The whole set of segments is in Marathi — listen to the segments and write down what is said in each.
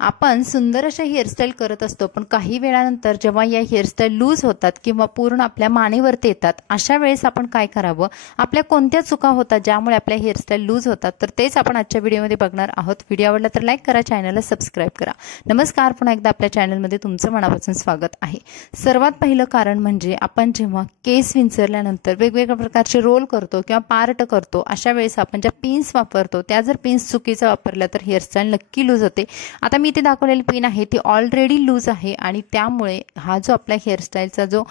आपण सुंदर अशा हेअरस्टाईल करत असतो, पण काही वेळानंतर जेव्हा या हेअरस्टाईल लूज होतात किंवा पूर्ण आपल्या मानेवरती येतात, अशा वेळेस आपण काय करावं, आपल्या कोणत्या चुका होतात ज्यामुळे आपल्या हेअरस्टाईल लूज होतात, तर तेच आपण आजच्या व्हिडिओमध्ये बघणार आहोत. व्हिडिओ आवडला तर लाईक करा, चॅनलला सबस्क्राईब करा. नमस्कार, पुन्हा एकदा आपल्या चॅनलमध्ये तुमचं मनापासून स्वागत आहे. सर्वात पहिलं कारण म्हणजे आपण जेव्हा केस विंचरल्यानंतर वेगवेगळ्या प्रकारचे रोल करतो किंवा पार्ट करतो, अशा वेळेस आपण ज्या पिन्स वापरतो त्या जर पिन्स चुकीच्या वापरल्या तर हेअरस्टाईल नक्की लूज होते. आता मी इथे दाखवलेली पिन आहे ती ऑलरेडी लूज आहे आणि त्यामुळे हा जो आपला हेअरस्टाईलचा जो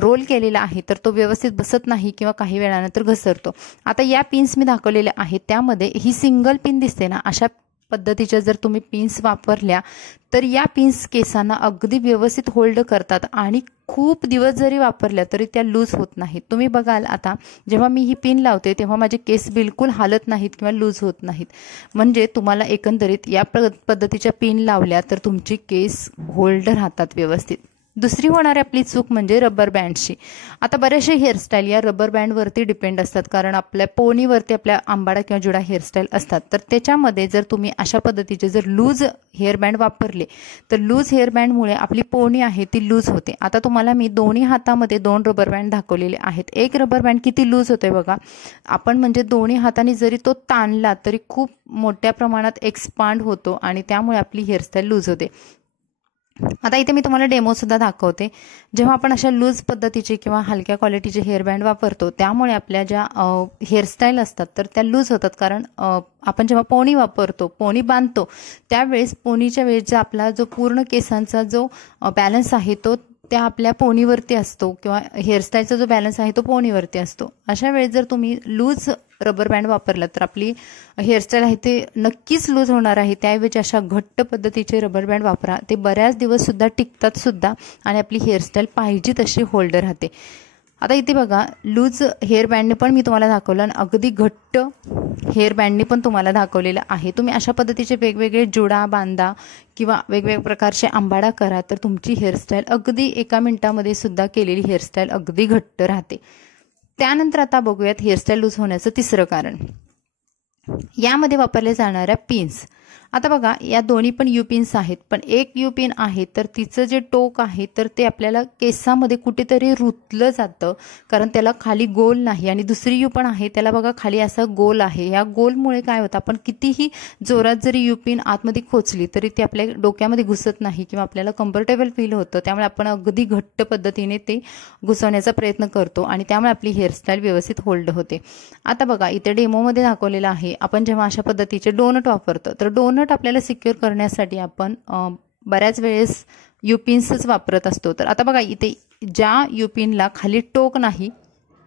रोल केलेला आहे तर तो व्यवस्थित बसत नाही किंवा काही वेळानंतर घसरतो. आता या पिन्स मी दाखवलेल्या आहेत त्यामध्ये ही सिंगल पिन दिसते ना, अशा पद्धतीच्या जर तुम्ही पिन्स वापरल्या तर या पिन्स केसांना अगदी व्यवस्थित होल्ड करतात आणि खूप दिवस जरी वापरल्या तरी त्या लूज होत नाहीत. तुम्ही बघाल आता जेव्हा मी ही पिन लावते तेव्हा माझे केस बिलकुल हालत नाहीत किंवा लूज होत नाहीत. म्हणजे तुम्हाला एकंदरीत या पद्धतीच्या पिन लावल्या तर तुमची केस होल्ड राहतात व्यवस्थित. दुसरी होणारी आपली चूक म्हणजे रबर बँडची. आता बरेचसे हेअरस्टाईल या रबर बँडवरती डिपेंड असतात, कारण आपल्या पोनीवरती आपल्या आंबाडा किंवा जुडा हेअरस्टाईल असतात. तर त्याच्यामध्ये जर तुम्ही अशा पद्धतीचे जर लूज हेअर बँड वापरले तर लूज हेअर बँडमुळे आपली पोनी आहे ती लूज होते. आता तुम्हाला मी दोन्ही हातामध्ये 2 रबर बँड दाखवलेले आहेत. एक रबर बँड किती लूज होते बघा. आपण म्हणजे दोन्ही हाताने जरी तो ताणला तरी खूप मोठ्या प्रमाणात एक्सपांड होतो आणि त्यामुळे आपली हेअरस्टाईल लूज होते. आता इथे मी तुम्हाला डेमो सुद्धा दाखवते. जेव्हा आपण अशा लूज पद्धतीचे किंवा हलक्या क्वालिटीचे हेअर बँड वापरतो त्यामुळे आपल्या ज्या हेअरस्टाईल असतात तर त्या लूज होतात. कारण आपण जेव्हा पोनी वापरतो, पोनी बांधतो त्यावेळेस पोनीच्या वेळेस आपला जो पूर्ण केसांचा जो बॅलन्स आहे तो त्या आपल्या पोनीवरती असतो किंवा हेअरस्टाईलचा जो बॅलन्स आहे तो पोनीवरती असतो. अशा वेळेस जर तुम्ही लूज रबर बँड वापरला तर आपली हेअरस्टाईल आहे ते नक्कीच लूज होणार आहे. त्याऐवजी अशा घट्ट पद्धतीचे रबर बँड वापरा, ते बऱ्याच दिवस सुद्धा टिकतात सुद्धा आणि आपली हेअरस्टाईल पाहिजे तशी होल्ड राहते. आता इथे बघा लूज हेअर बँडने पण मी तुम्हाला दाखवलं आणि अगदी घट्ट हेअर बँडने पण तुम्हाला दाखवलेलं आहे. तुम्ही अशा पद्धतीचे वेगवेगळे जुडा बांधा किंवा वेगवेगळ्या प्रकारचे आंबाडा करा तर तुमची हेअरस्टाईल अगदी एका मिनिटामध्ये सुद्धा केलेली हेअरस्टाईल अगदी घट्ट राहते. त्यानंतर आता बघूयात हेअरस्टाईल लूज होण्याचं तिसरं कारण, यामध्ये वापरल्या जाणाऱ्या पिन्स. आता बघा या दोन्ही पण यू पिन्स आहेत, पण एक यू पिन आहे तर तिचं जे टोक आहे तर ते आपल्याला केसामध्ये कुठेतरी रुतलं जातं, कारण त्याला खाली गोल नाही. आणि दुसरी यू पण आहे त्याला बघा खाली असा गोल आहे. या गोलमुळे काय होतं, आपण कितीही जोरात जरी यू पिन आतमध्ये खोचली तरी ते आपल्या डोक्यामध्ये घुसत नाही किंवा आपल्याला कम्फर्टेबल फील होतं. त्यामुळे आपण अगदी घट्ट पद्धतीने ते घुसवण्याचा प्रयत्न करतो आणि त्यामुळे आपली हेअरस्टाईल व्यवस्थित होल्ड होते. आता बघा इथे डेमोमध्ये दाखवलेलं आहे, आपण जेव्हा अशा पद्धतीचे डोनट वापरतो तर डोनट आपल्याला सिक्युअर करण्यासाठी आपण बऱ्याच वेळेस युपिन्सच वापरत असतो. तर आता बघा इथे ज्या युपिनला खाली टोक नाही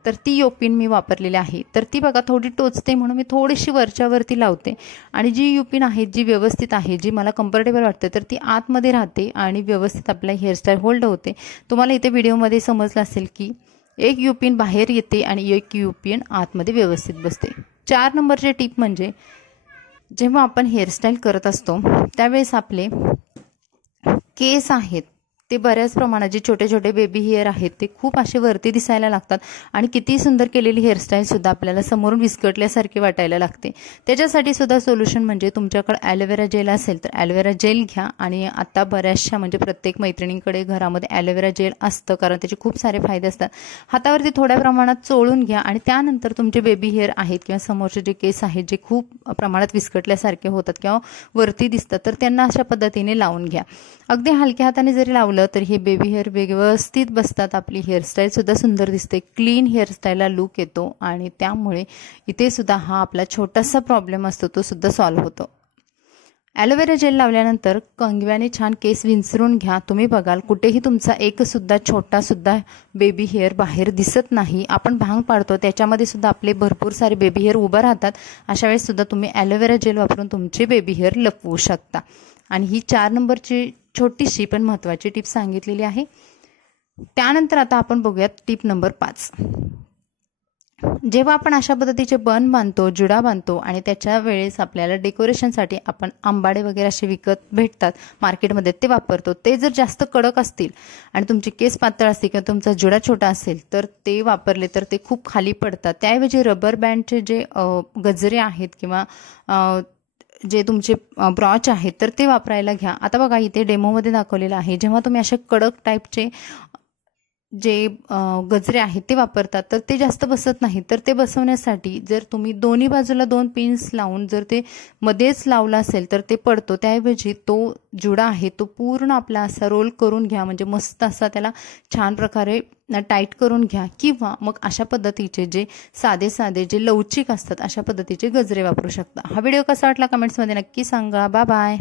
तर ती युपिन मी वापरलेली आहे. तर ती बघा थोडी टोचते म्हणून मी थोडीशी वरच्यावरती लावते आणि जी युपिन आहे जी व्यवस्थित आहे, जी मला कम्फर्टेबल वाटते तर ती आतमध्ये राहते आणि व्यवस्थित आपला हेअरस्टाईल होल्ड होते. तुम्हाला इथे व्हिडिओमध्ये समजलं असेल की एक युपिन बाहेर येते आणि एक युपिन आतमध्ये व्यवस्थित बसते. 4 नंबरचे टिप म्हणजे जेव्हा आपण हेअरस्टाईल करत असतो त्यावेळेस आपले केस आहेत ते बऱ्याच प्रमाणात जे छोटे छोटे बेबी हेअर आहेत ते खूप असे वरती दिसायला लागतात आणि किती सुंदर केलेली हेअरस्टाईल सुद्धा आपल्याला समोरून विस्कटल्यासारखी वाटायला लागते. त्याच्यासाठी सुद्धा सोल्युशन म्हणजे तुमच्याकडे ॲलोवेरा जेल असेल तर ॲलोवेरा जेल घ्या. आणि आता बऱ्याचशा म्हणजे प्रत्येक मैत्रिणींकडे घरामध्ये ॲलोवेरा जेल असतं, कारण त्याचे खूप सारे फायदे असतात. हातावरती थोड्या प्रमाणात चोळून घ्या आणि त्यानंतर तुमचे बेबी हेअर आहेत किंवा समोरचे जे केस आहेत जे खूप प्रमाणात विस्कटल्यासारखे होतात किंवा वरती दिसतात तर त्यांना अशा पद्धतीने लावून घ्या. अगदी हलक्या हाताने जरी लावलं तर हे बेबी हेअर व्यवस्थित बसतात. आपली हेअरस्टाईल सुद्धा सुंदर दिसते, क्लीन हेअरस्टाईलला लुक येतो आणि त्यामुळे इथे सुद्धा हा आपला छोटासा प्रॉब्लेम असतो तो सुद्धा सॉल्व्ह होतो. ॲलोवेरा जेल लावल्यानंतर कंगव्याने छान केस विंचरून घ्या. तुम्ही बघाल कुठेही तुमचा एक सुद्धा छोटा सुद्धा बेबी हेअर बाहेर दिसत नाही. आपण भांग पाडतो त्याच्यामध्ये सुद्धा आपले भरपूर सारे बेबी हेअर उभं राहतात. अशा वेळेस सुद्धा तुम्ही ॲलोवेरा जेल वापरून तुमचे बेबी हेअर लपवू शकता. आणि ही 4 नंबरची छोटीशी पण महत्त्वाची टिप सांगितलेली आहे. त्यानंतर आता आपण बघूयात टिप नंबर 5. जेव्हा आपण अशा पद्धतीचे बन बांधतो, जुडा बांधतो आणि त्याच्या वेळेस आपल्याला डेकोरेशनसाठी आपण आंबाडे वगैरे असे विकत भेटतात मार्केटमध्ये ते वापरतो. ते जर जास्त कडक असतील आणि तुमचे केस पातळ असतील किंवा तुमचा जुडा छोटा असेल तर ते वापरले तर ते खूप खाली पडतात. त्याऐवजी रबर बँडचे जे गजरे आहेत किंवा जे तुमचे ब्रॉच आहेत तर ते वापरायला घ्या। आता बघा इथे डेमोमध्ये दाखवलेलं आहे, जेव्हा तुम्ही अशा कडक टाईपचे जे गजरे आहेत ते वापरतात तर ते जास्त बसत नाही। तर ते बसवण्यासाठी जर तुम्ही दोन्ही बाजूला 2 पिन्स लावून जर ते मध्येच लावला असेल तर ते पडतो, त्याऐवजी तो जुडा आहे तो पूर्ण आपला असा रोल करून घ्या, म्हणजे मस्त असा त्याला छान प्रकारे टाईट करून घ्या। किंवा मग अशा पद्धतीचे जे साधे साधे जे लवचिक असतात अशा पद्धतीचे गजरे वापरू शकता। हा व्हिडिओ कसा वाटला कमेंट्समध्ये नक्की सांगा। Bye bye.